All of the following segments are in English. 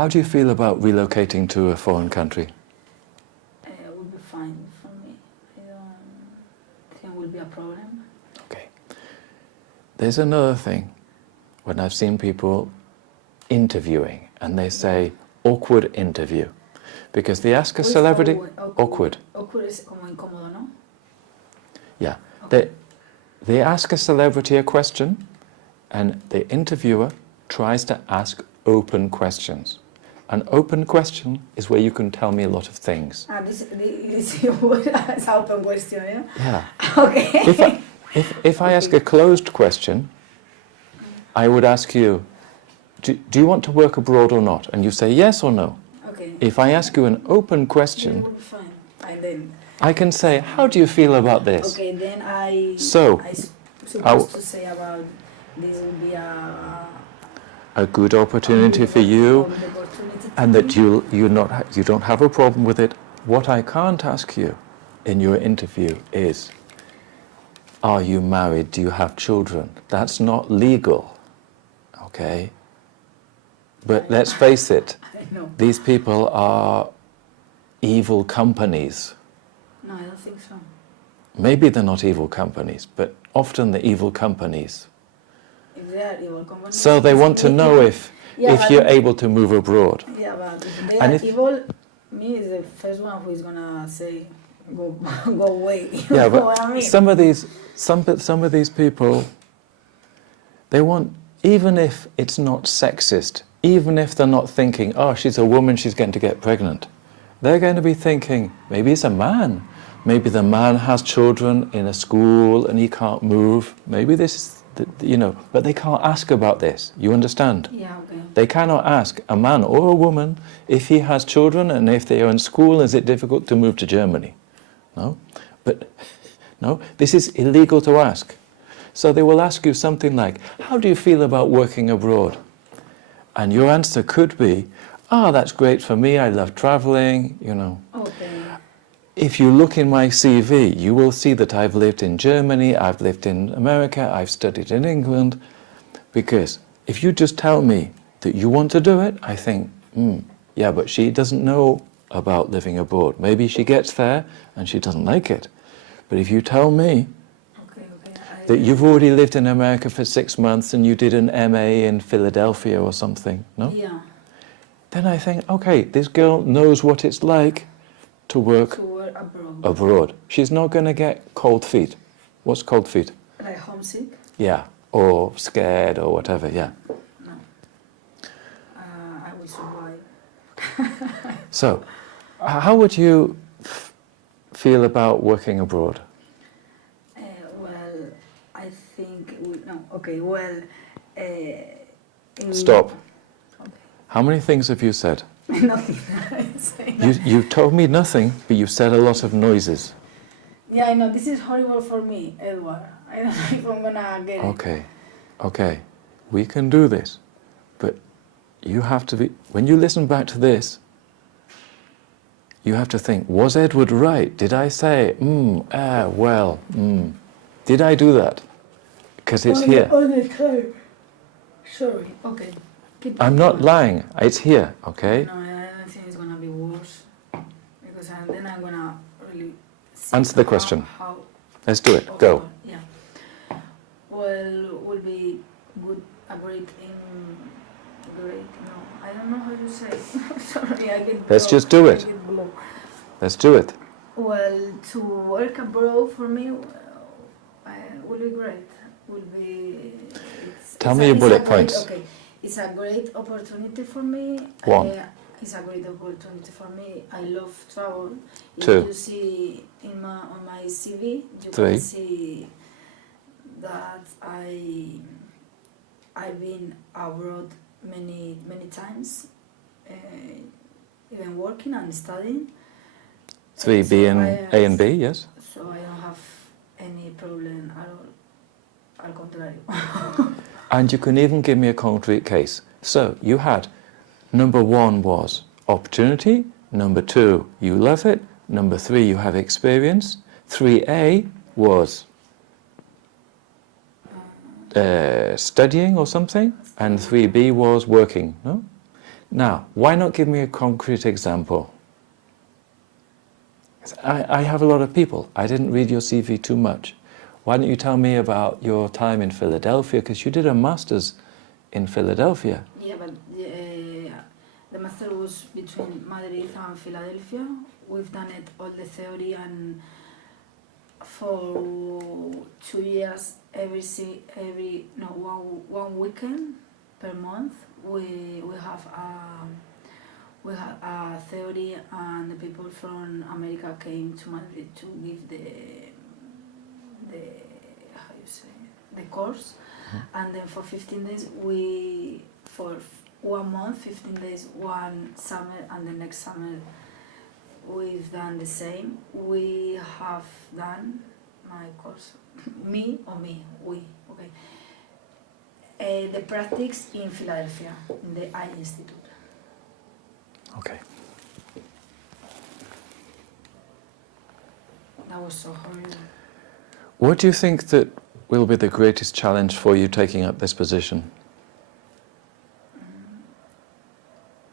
How do you feel about relocating to a foreign country? It would be fine for me. I don't think it will be a problem. Okay. There's another thing. When I've seen people interviewing and they say awkward interview, because they ask a celebrity... Awkward. Awkward es como incómodo, ¿no? Yeah. Okay. They ask a celebrity a question and the interviewer tries to ask open questions. An open question is where you can tell me a lot of things. This is an open question, yeah? Yeah. Okay. If I ask a closed question, I would ask you, do you want to work abroad or not? And you say yes or no. Okay. If I ask you an open question, It will be fine. And then... I can say, how do you feel about this? Okay, then I supposed to say about this will be a good opportunity for you, and that you don't have a problem with it. What I can't ask you in your interview is, are you married? Do you have children? That's not legal, okay? But let's face it, these people are evil companies. No, I don't think so. Maybe they're not evil companies, but often they're evil companies. If they are evil companies... So they want to know if you're able to move abroad. Yeah, but if they are evil, me is the first one who is gonna say, go away. Yeah, but some of these people, they want, even if it's not sexist, even if they're not thinking, oh, she's a woman, she's going to get pregnant, they're going to be thinking, maybe it's a man. Maybe the man has children in a school and he can't move. Maybe this, but they can't ask about this. You understand? Yeah, okay. They cannot ask a man or a woman if he has children and if they are in school, is it difficult to move to Germany? No? But, no, this is illegal to ask. So they will ask you something like, how do you feel about working abroad? And your answer could be, that's great for me, I love traveling, Okay. If you look in my CV, you will see that I've lived in Germany, I've lived in America, I've studied in England, because if you just tell me that you want to do it, I think, yeah, but she doesn't know about living abroad. Maybe she gets there and she doesn't like it. But if you tell me that you've already lived in America for 6 months and you did an MA in Philadelphia or something, no? Yeah. Then I think, okay, this girl knows what it's like to work abroad. She's not going to get cold feet. What's cold feet? Like homesick? Yeah, or scared or whatever, yeah. No. I will survive. So, how would you feel about working abroad? Well, I think... Stop. Okay. How many things have you said? Nothing. You told me nothing, but you said a lot of noises. Yeah, I know. This is horrible for me, Edward. I don't know if I'm gonna get it. Okay. We can do this. But you have to be... When you listen back to this, you have to think, was Edward right? Did I say, Did I do that? Because it's here. On the time. Sorry. Okay. I'm not lying. It's here, okay? No, I don't think it's going to be worse. Because then I'm going to really... Answer the question. Let's do it. Go. Yeah. Well, will be good, I don't know how to say. Sorry, I get... Let's just do it. Let's do it. Well, to work abroad for me will be great. Tell me your bullet points. Okay. It's a great opportunity for me. It's a great opportunity for me. I love travel. If 2. you see on my CV, you 3. can see that I've been abroad many times, even working and studying. 3, B and A and B, yes? So I don't have any problem at all. Al contrario. And you can even give me a concrete case. So you had, number 1 was opportunity, number 2, you love it, number 3, you have experience, 3A was studying or something, and 3B was working, no? Now, why not give me a concrete example? I have a lot of people. I didn't read your CV too much. Why don't you tell me about your time in Philadelphia? Because you did a master's in Philadelphia. Yeah, but the master was between Madrid and Philadelphia. We've done it all the theory, and for 2 years, one weekend per month we have a theory, and the people from America came to Madrid to give the how you say, the course. And then for 15 days for 1 month, 15 days, one summer, and the next summer we've done the same. We have done my course, we, okay. The practice in Philadelphia, in the I Institute. Okay. That was so horrible. What do you think that will be the greatest challenge for you taking up this position?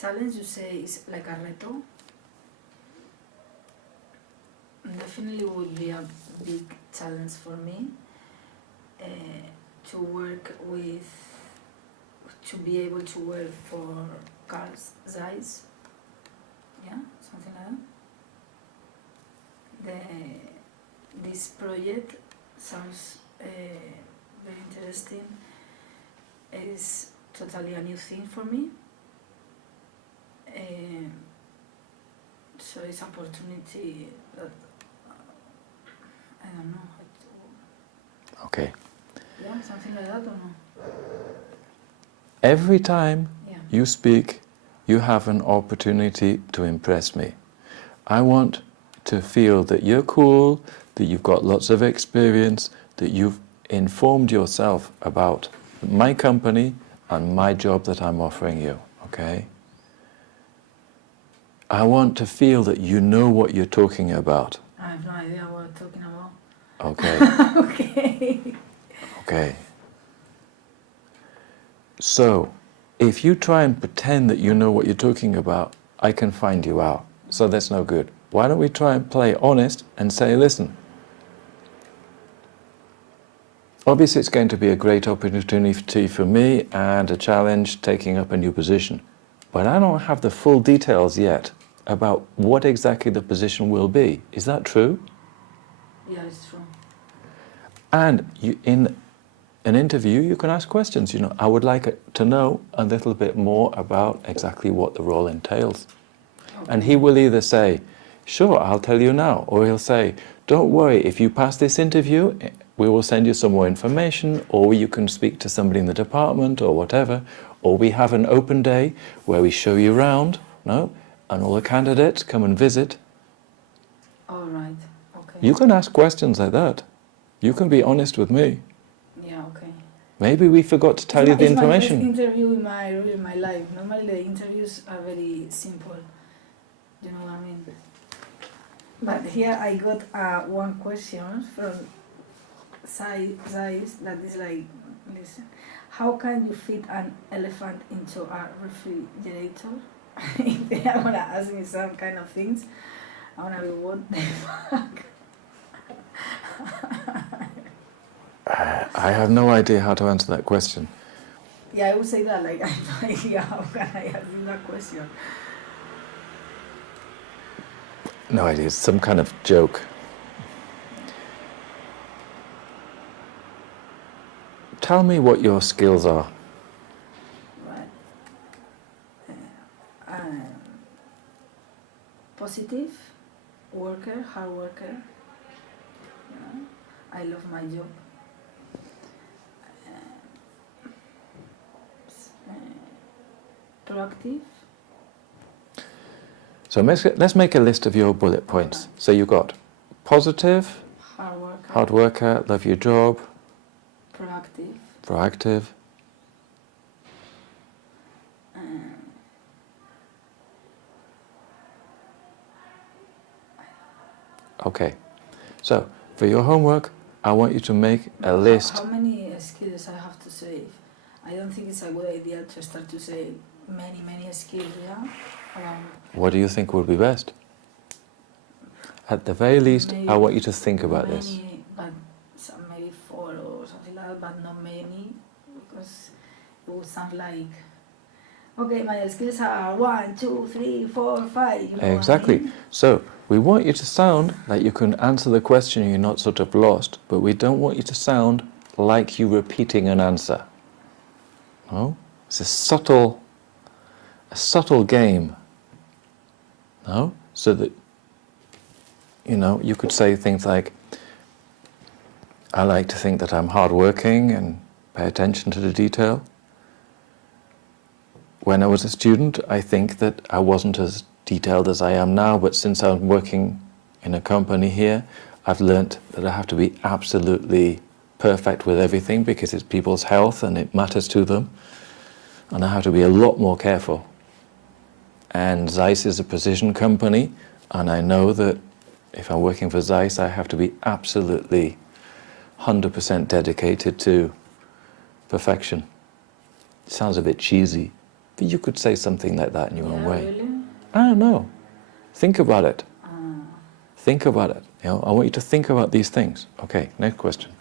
Challenge, you say, is like a reto. Definitely would be a big challenge for me to be able to work for Carl Zeiss, yeah, something like that. This project sounds very interesting. It's totally a new thing for me. So it's opportunity that I don't know. Okay. Yeah, something like that or no? Every time Yeah. you speak, you have an opportunity to impress me. I want to feel that you're cool, that you've got lots of experience, that you've informed yourself about my company and my job that I'm offering you, okay? I want to feel that you know what you're talking about. I have no idea what I'm talking about. Okay. Okay. Okay. So, if you try and pretend that you know what you're talking about, I can find you out. So that's no good. Why don't we try and play honest and say, listen, obviously it's going to be a great opportunity for me and a challenge taking up a new position. But I don't have the full details yet about what exactly the position will be. Is that true? Yeah, it's true. And in an interview, you can ask questions. You know, I would like to know a little bit more about exactly what the role entails. Okay. And he will either say, sure, I'll tell you now, or he'll say, don't worry, if you pass this interview, we will send you some more information, or you can speak to somebody in the department, or whatever, or we have an open day where we show you around, no? And all the candidates come and visit. All right. Okay. You can ask questions like that. You can be honest with me. Yeah. Okay. Maybe we forgot to tell you the information. It's my first interview in my life. Normally the interviews are very simple. You know what I mean? But here I got one question from Zeiss that is like, listen, how can you fit an elephant into a refrigerator? If they are gonna ask me some kind of things, I wanna be, what the fuck? I have no idea how to answer that question. Yeah, I would say that, like, I have no idea how can I ask you that question. No idea, it's some kind of joke. Tell me what your skills are. Right. Positive, worker, hard worker. Yeah. I love my job. Proactive. So let's make a list of your bullet points. So you've got positive, hard worker, love your job, proactive. Okay, so for your homework, I want you to make a list. How many skills I have to say? I don't think it's a good idea to start to say many skills, yeah. Around What do you think would be best? At the very least, I want you to think about many, this. but maybe 4 or something like that, but not many, because it would sound like, okay, my skills are 1, 2, 3, 4, 5. You know Exactly. What I mean? So we want you to sound like you can answer the question, you're not sort of lost, but we don't want you to sound like you're repeating an answer. No? It's a subtle game. No? So that, you could say things like, I like to think that I'm hardworking and pay attention to the detail. When I was a student, I think that I wasn't as detailed as I am now, but since I'm working in a company here, I've learnt that I have to be absolutely perfect with everything because it's people's health and it matters to them, and I have to be a lot more careful. And Zeiss is a precision company, and I know that if I'm working for Zeiss, I have to be absolutely 100% dedicated to perfection. It sounds a bit cheesy, but you could say something like that in your own way. Really? I don't know. Think about it. Think about it. I want you to think about these things. Okay, next question.